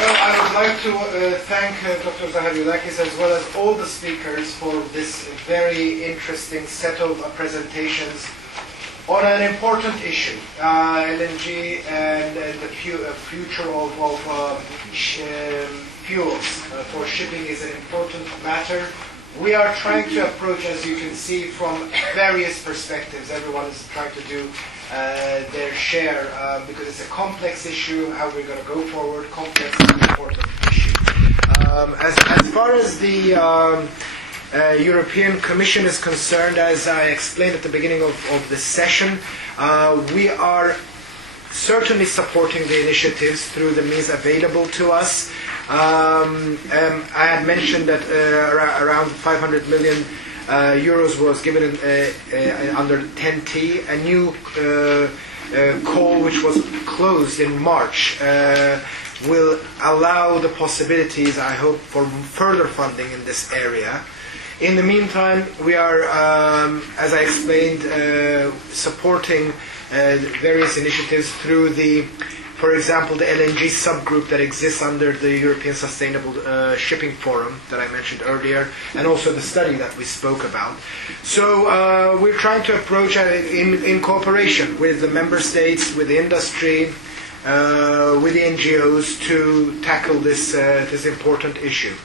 Well, I would like to thank Dr. Zaharyulakis as well as all the speakers for this very interesting set of presentations on an important issue. LNG and the future of fuels for shipping is an important matter. We are trying to approach, as you can see, from various perspectives. Everyone is trying to do their share because it's a complex issue, how we're going to go forward, complex and important issue. As far as the European Commission is concerned, as I explained at the beginning of this session, we are certainly supporting the initiatives through the means available to us. I had mentioned that around 500 million euros was given under 10T. A new call, which was closed in March, will allow the possibilities, I hope, for further funding in this area. In the meantime, we are, as I explained, supporting various initiatives through for example, the LNG subgroup that exists under the European Sustainable Shipping Forum that I mentioned earlier, and also the study that we spoke about. So we're trying to approach in cooperation with the member states, with the industry, with the NGOs to tackle this important issue.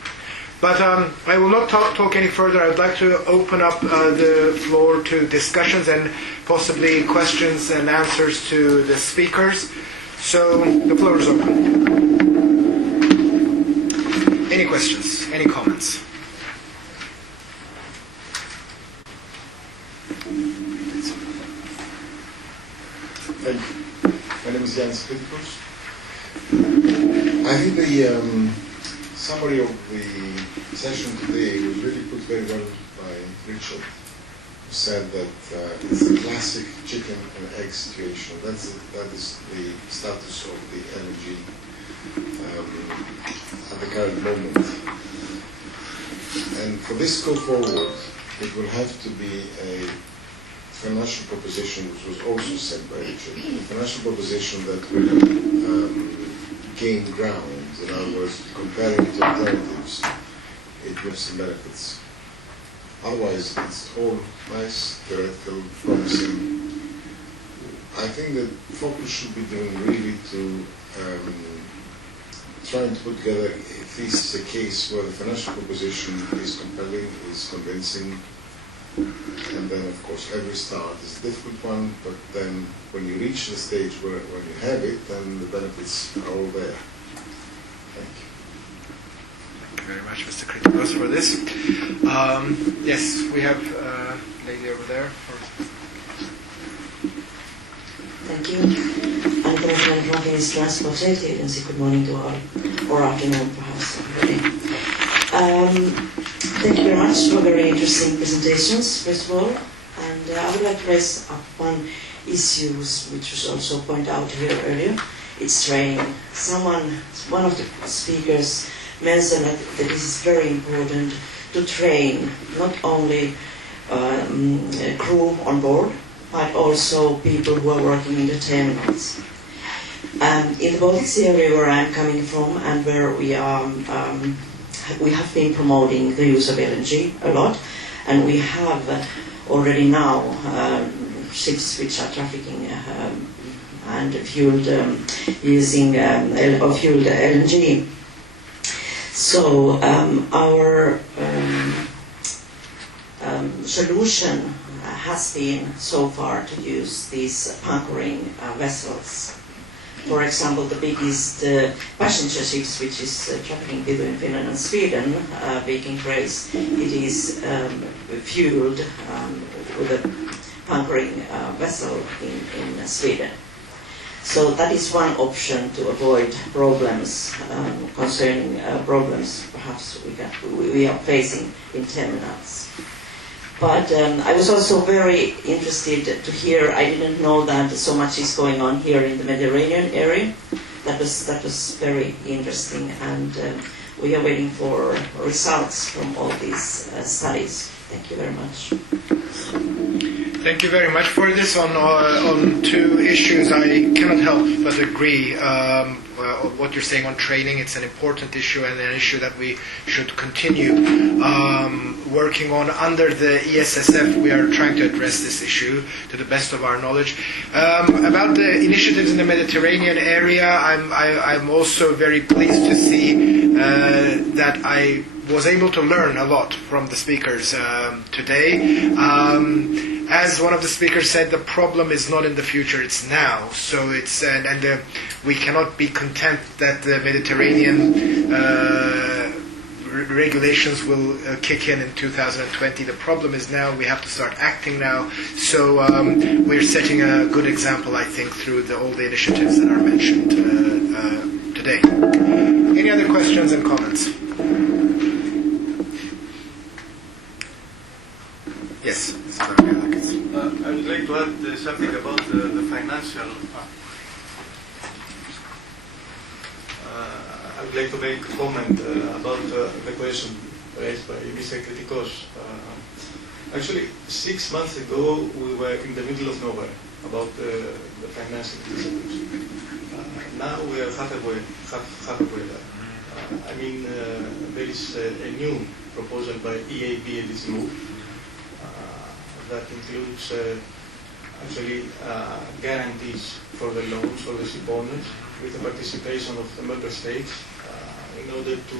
But I will not talk any further. I would like to open up the floor to discussions and possibly questions and answers to the speakers. So the floor is open. Any questions? Any comments? Thank you. My name is Jens Kritikos. I think the summary of the session today was really put very well by Richard, who said that it's a classic chicken and egg situation. That is the status of the LNG at the current moment. And for this to go forward, it will have to be a financial proposition, which was also said by Richard, a financial proposition that will gain ground. In other words, comparing to alternatives, it will have some benefits. Otherwise, it's all nice, theoretical, promising. I think that focus should be given really to trying to put together at least a case where the financial proposition is compelling, is convincing, and then, of course, every start is a difficult one, but then when you reach the stage where when you have it, then the benefits are all there. Thank you. Thank you very much, Mr. Kritikos, for this. Yes, we have a lady over there. Thank you. I'm Commissioner from Finnish Transport Safety Agency. Good morning to all, or afternoon perhaps already. Thank you very much for very interesting presentations, first of all. And I would like to raise up one issue which was also pointed out here earlier. It's training. One of the speakers mentioned that it is very important to train not only crew on board, but also people who are working in the terminals. In the Baltics area where I'm coming from and where we have been promoting the use of LNG a lot, and we have already now ships which are trafficking and fueled using fueled LNG. So our solution has been so far to use these bunkering vessels. For example, the biggest passenger ships, which is trafficking between Finland and Sweden, Viking Grace, it is fueled with a bunkering vessel in Sweden. So that is one option to avoid problems concerning problems perhaps we are facing in terminals. But I was also very interested to hear, I didn't know that so much is going on here in the Mediterranean area. That was very interesting, and we are waiting for results from all these studies. Thank you very much. Thank you very much for this. On two issues, I cannot help but agree on what you're saying on training. It's an important issue and an issue that we should continue working on. Under the ESSF, we are trying to address this issue to the best of our knowledge. About the initiatives in the Mediterranean area, I'm also very pleased to see that I was able to learn a lot from the speakers today. As one of the speakers said, the problem is not in the future, it's now. So it's we cannot be content that the Mediterranean regulations will kick in 2020. The problem is now. We have to start acting now. So we're setting a good example, I think, through all the initiatives that are mentioned today. Any other questions and comments? Yes. I would like to add something about the financial. I would like to make a comment about the question raised by Mr. Kritikos. Actually, 6 months ago, we were in the middle of nowhere about the financing initiatives. Now we are halfway there. There is a new proposal by EIB and its move. That includes guarantees for the loans for the ship owners with the participation of the member states in order to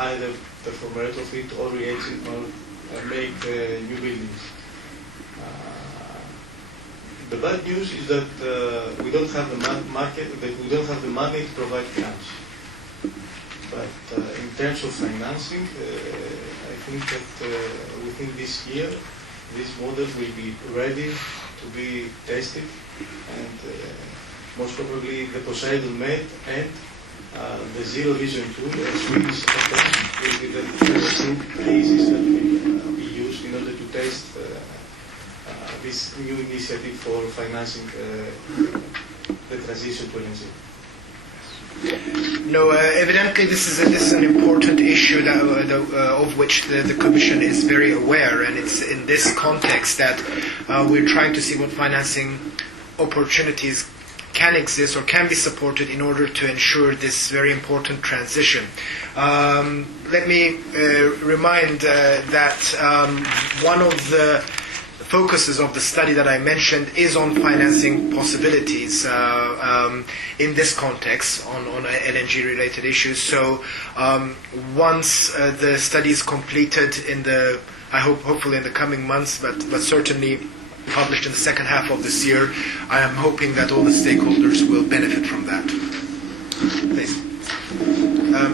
either perform retrofit or re-engine or make new buildings. The bad news is that we don't have we don't have the money to provide grants. But in terms of financing, I think that within this year, this model will be ready to be tested, and most probably the Poseidon Med and the Zero Vision tool, Swedish attempt, will be the first two cases that will be used in order to test this new initiative for financing the transition to LNG. No, evidently this is an important issue of which the Commission is very aware, and it's in this context that we're trying to see what financing opportunities can exist or can be supported in order to ensure this very important transition. Let me remind that one of the focuses of the study that I mentioned is on financing possibilities in this context on LNG-related issues. So once the study is completed hopefully in the coming months, but certainly published in the second half of this year, I am hoping that all the stakeholders will benefit from that. Please.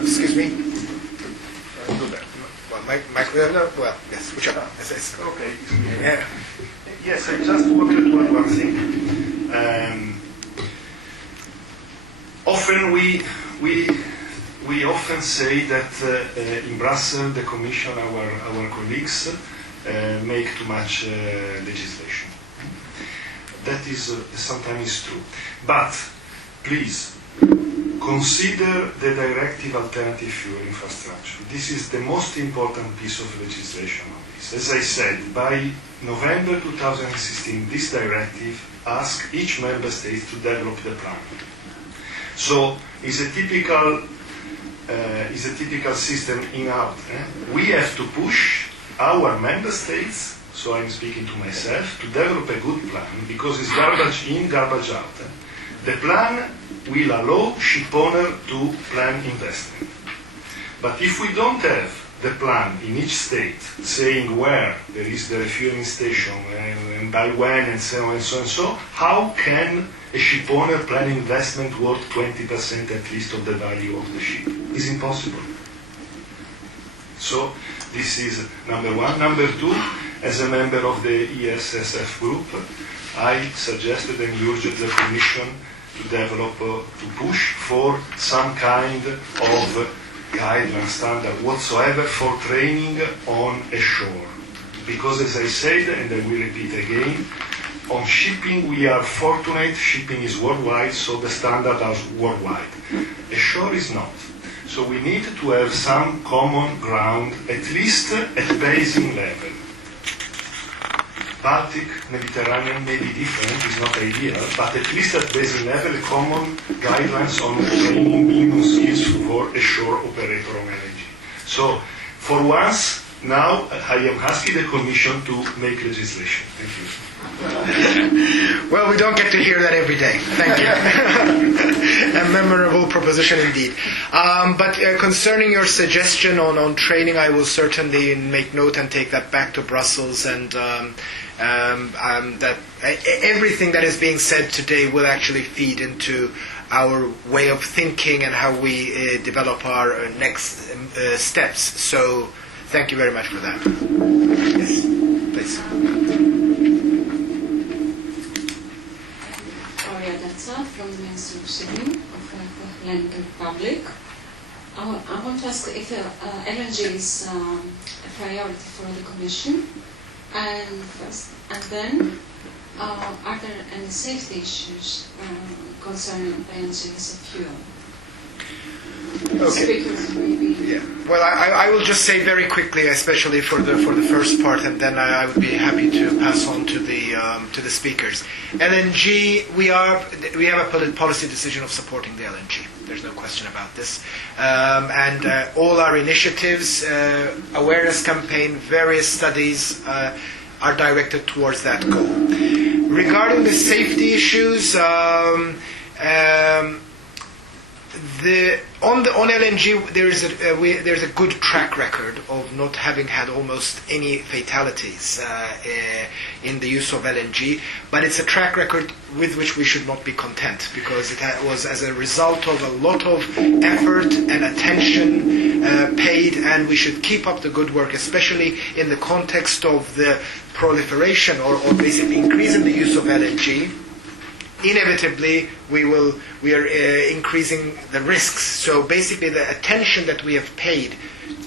Excuse me. Yes, whichever. Okay. Yeah. Yes, I just wanted to add one thing. Often we often say that in Brussels the Commission, our colleagues, make too much legislation. That is sometimes true. But please consider the directive alternative fuel infrastructure. This is the most important piece of legislation on this. As I said, by November 2016, this directive asks each member state to develop the plan. So it's a typical system in-out. We have to push our member states, so I'm speaking to myself, to develop a good plan, because it's garbage in, garbage out. The plan will allow ship owner to plan investment. But if we don't have the plan in each state saying where there is the refueling station and by when and so on and so and so, how can a ship owner plan investment worth 20% at least of the value of the ship? It's impossible. So this is number one. Number two, as a member of the ESSF group, I suggested and urged the Commission to develop, to push for some kind of guideline standard whatsoever for training on a shore. Because as I said, and I will repeat again, on shipping we are fortunate, shipping is worldwide, so the standards are worldwide. A shore is not. So we need to have some common ground, at least at basin level. Baltic, Mediterranean may be different, is not ideal, but at least at basic level, common guidelines on training minimum skills for a shore operator on LNG. So, for once, now I am asking the Commission to make legislation. Thank you. Well, we don't get to hear that every day. Thank you. A memorable proposition indeed. But concerning your suggestion on training, I will certainly make note and take that back to Brussels, and that everything that is being said today will actually feed into our way of thinking and how we develop our next steps. So thank you very much for that. Yes, please. From the Ministry of Shipping of the Hellenic Republic. I want to ask if LNG is a priority for the Commission, and then are there any safety issues concerning LNG as a fuel? Okay. Speakers, maybe. Yeah. Well, I will just say very quickly, especially for the first part, and then I would be happy to pass on to the speakers. LNG, we have a policy decision of supporting the LNG. There's no question about this, and all our initiatives, awareness campaign, various studies are directed towards that goal. Regarding the safety issues. On LNG, there's a good track record of not having had almost any fatalities in the use of LNG, but it's a track record with which we should not be content, because it was as a result of a lot of effort and attention paid, and we should keep up the good work, especially in the context of the proliferation or basically increase in the use of LNG. Inevitably, we are increasing the risks. So basically, the attention that we have paid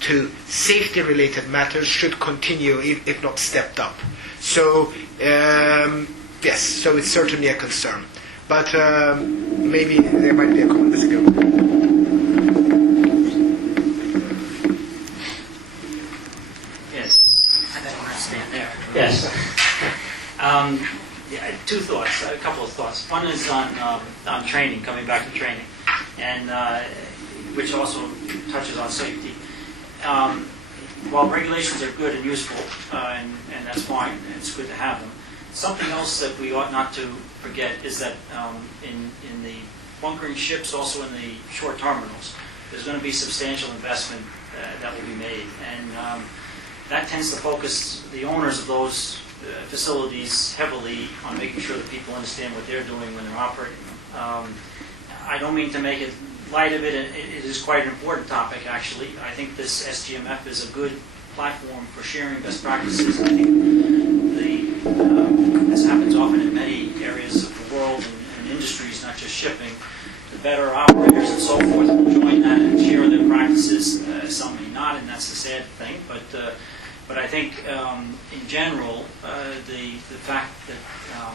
to safety-related matters should continue, if not stepped up. So yes, so it's certainly a concern. But maybe there might be a comment. Let's go. Yes, I don't want to stand there. Yes. Yeah, two thoughts, a couple of thoughts. One is on training, coming back to training, and which also touches on safety. While regulations are good and useful, and that's fine, it's good to have them, something else that we ought not to forget is that in the bunkering ships, also in the shore terminals, there's going to be substantial investment that will be made, and that tends to focus the owners of those facilities heavily on making sure that people understand what they're doing when they're operating them. I don't mean to make it light of it. It is quite an important topic, actually. I think this SGMF is a good platform for sharing best practices. I think this happens often in many areas of the world and industries, not just shipping. The better operators and so forth will join that and share their practices. Some may not, and that's the sad thing. But I think, in general, the fact that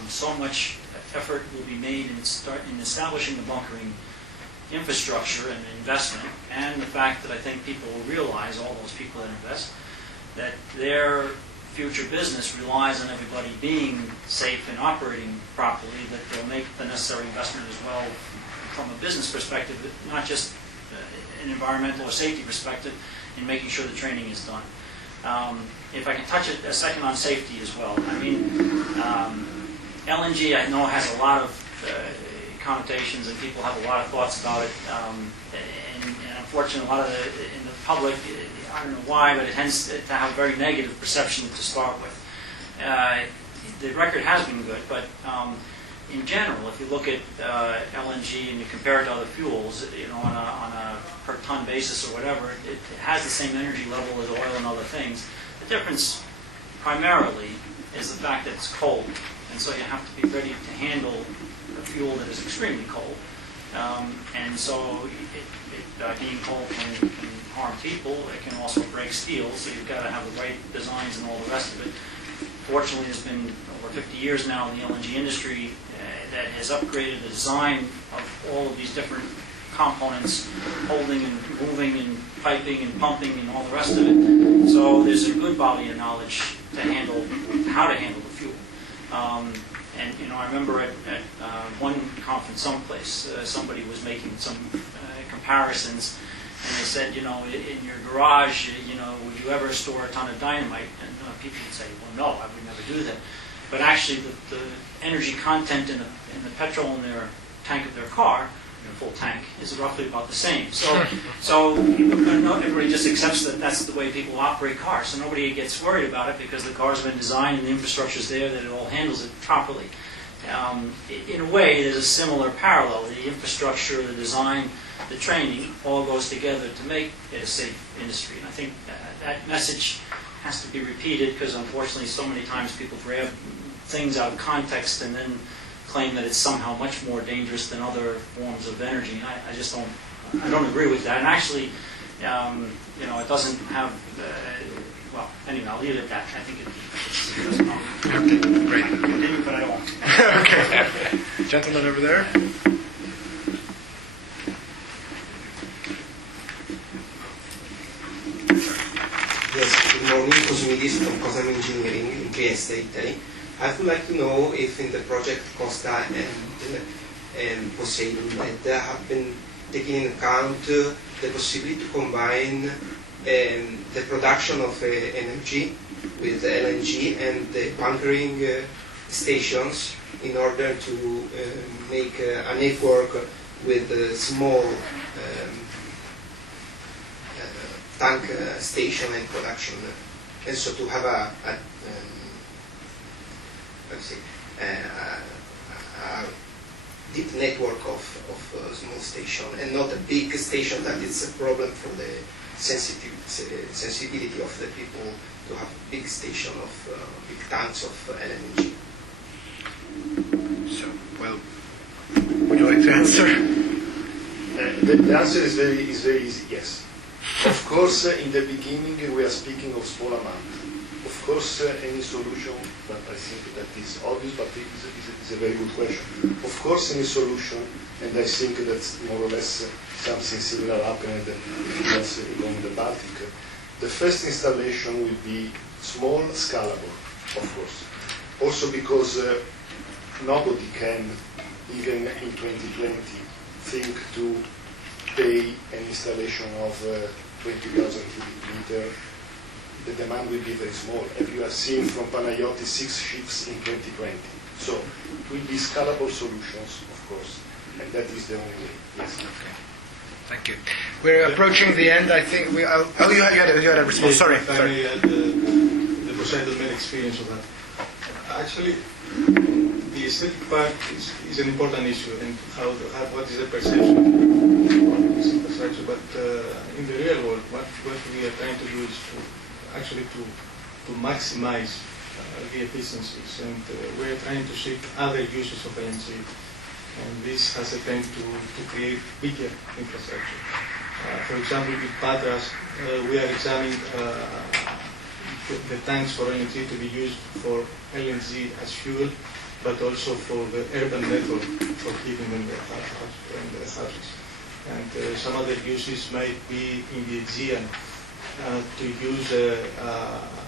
so much effort will be made in establishing the bunkering infrastructure and investment, and the fact that I think people will realize, all those people that invest, that their future business relies on everybody being safe and operating properly, that they'll make the necessary investment as well from a business perspective, not just an environmental or safety perspective, in making sure the training is done. If I can touch a second on safety as well. I mean, LNG I know has a lot of connotations and people have a lot of thoughts about it. And unfortunately, a lot of in the public, I don't know why, but it tends to have a very negative perception to start with. The record has been good, but in general, if you look at LNG and you compare it to other fuels, on a per ton basis or whatever, it has the same energy level as oil and other things. The difference primarily is the fact that it's cold, and so you have to be ready to handle a fuel that is extremely cold. And so being cold can harm people. It can also break steel, so you've got to have the right designs and all the rest of it. Fortunately, there's been over 50 years now in the LNG industry that has upgraded the design of all of these different components, holding and moving and piping and pumping and all the rest of it. So there's a good body of knowledge to handle how to handle the fuel. And I remember at one conference someplace, somebody was making some comparisons, and they said, in your garage, would you ever store a ton of dynamite? And people would say, well, no, I would never do that. But actually, the energy content in the petrol in their tank of their car, full tank, is roughly about the same. So everybody just accepts that that's the way people operate cars. So nobody gets worried about it because the car's been designed and the infrastructure's there that it all handles it properly. In a way, there's a similar parallel. The infrastructure, the design, the training all goes together to make it a safe industry. And I think that message has to be repeated because unfortunately so many times people grab things out of context and then claim that it's somehow much more dangerous than other forms of energy. And I just don't agree with that. And actually, it doesn't have, well, anyway, I'll leave it at that. I think it doesn't help. Okay, great. Continue, but I won't. Okay. Gentleman over there. Yes, good morning. Cosmidis from Cosm Engineering in Trieste, Italy. I would like to know if in the project Costa and Poseidon have been taking in account the possibility to combine the production of energy with LNG and the bunkering stations in order to make a network with small tank station and production, and so to have a deep network of small station and not a big station that is a problem for the sensitivity of the people to have a big station of big tanks of LNG. So, well, would you like to answer? The answer is very easy, yes. Of course, in the beginning, we are speaking of small amount. Of course, any solution, but I think that is obvious, but it's a very good question. Of course, any solution, and I think that's more or less something similar happened along the Baltic. The first installation will be small, scalable, of course. Also because nobody can, even in 2020, think to pay an installation of 20,000 cubic meter. The demand will be very small. And you are seeing from Panayotis 6 ships in 2020. So it will be scalable solutions, of course, and that is the only way. Yes. Okay. Thank you. We're approaching the end. I think we. You had a response. Sorry. If I may add the Poseidon main experience of that. Actually, the aesthetic part is an important issue, and what is the perception of this infrastructure. But in the real world, what we are trying to do is to maximize the efficiencies, and we are trying to seek other uses of LNG. And this has a tendency to create bigger infrastructure. For example, with Patras, we are examining the tanks for LNG to be used for LNG as fuel, but also for the urban method for heating in the houses. And some other uses might be in the Aegean to use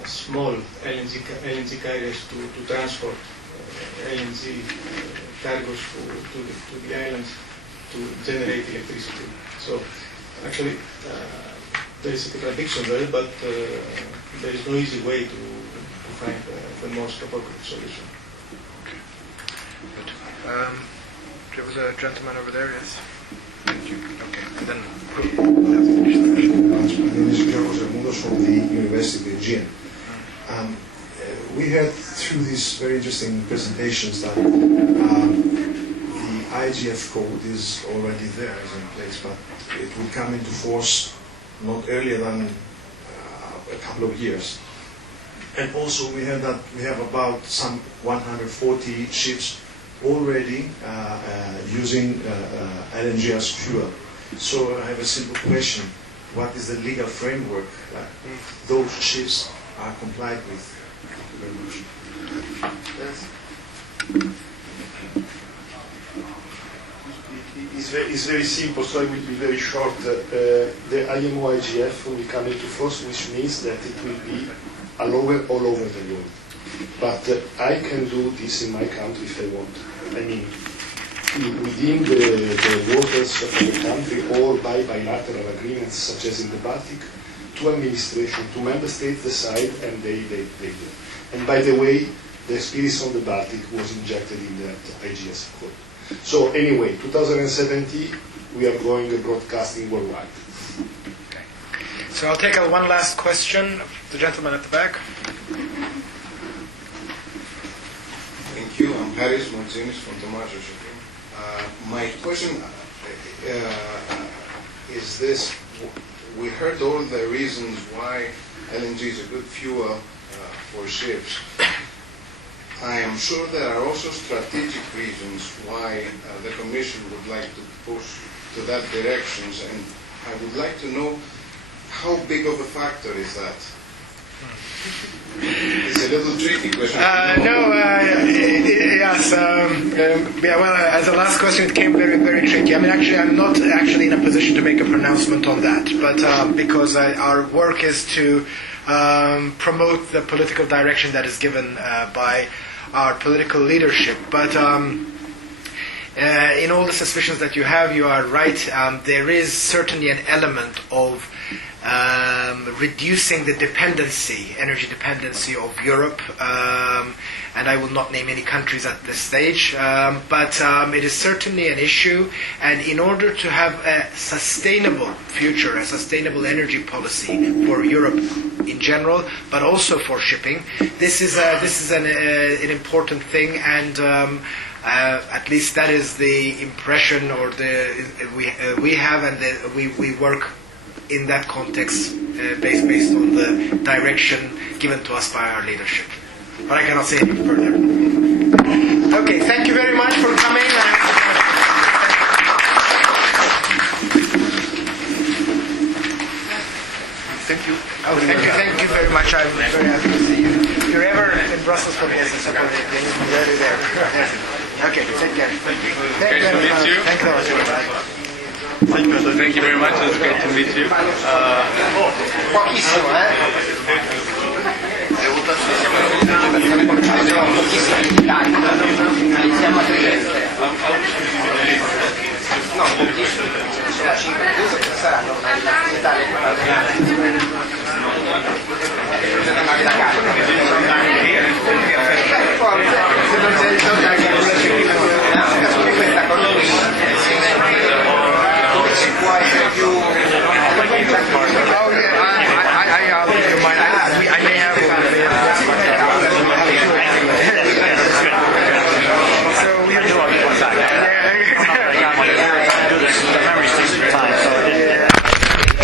small LNG carriers to transport LNG cargoes to the islands to generate electricity. So actually there is a contradiction there, but there is no easy way to find the most appropriate solution. Okay. Good. There was a gentleman over there, yes? Thank you. Okay. And then we'll have to finish the session. My name is George Armudos from the University of Aegean. We had through these very interesting presentations that the IGF code is already there, is in place, but it will come into force not earlier than a couple of years. And also we have about some 140 ships already using LNG as fuel. So I have a simple question: what is the legal framework that those ships are complied with? Very much. Yes. It's very simple, so I will be very short. The IMO IGF will come into force, which means that it will be allowed all over the world. But I can do this in my country if I want. I mean, within the waters of the country or by bilateral agreements such as in the Baltic, two administration, two member states decide and they do. And by the way, the experience on the Baltic was injected in that IGS code. So anyway, 2070, we are going broadcasting worldwide. Okay. So I'll take one last question. The gentleman at the back. Thank you. I'm Harris Martinez from Tomato Shipping. My question is this. We heard all the reasons why LNG is a good fuel for ships. I am sure there are also strategic reasons why the Commission would like to push to that direction, and I would like to know how big of a factor is that? It's a little tricky question. Yes. Well, as a last question, it came very, very tricky. I mean, actually, I'm not actually in a position to make a pronouncement on that, but because our work is to promote the political direction that is given by our political leadership. But in all the suspicions that you have, you are right. There is certainly an element of reducing the dependency, energy dependency of Europe, and I will not name any countries at this stage, but it is certainly an issue, and in order to have a sustainable future, a sustainable energy policy for Europe in general, but also for shipping, this is an important thing, and at least that is the impression or we have, and we work in that context based on the direction given to us by our leadership. But I cannot say any further. Okay, thank you very much for coming. Thank you. Oh, thank you very much. I'm very happy to see you. If you're ever in Brussels for business, there. Okay, take care. Thank you. Great to meet you. Thank you very much. Thank you very much. It was great to meet you. Pochissimo, Iniziamo a Trieste. No, pochissimo, sono 5 cose che saranno in Italia questa cosa qui dove si può essere più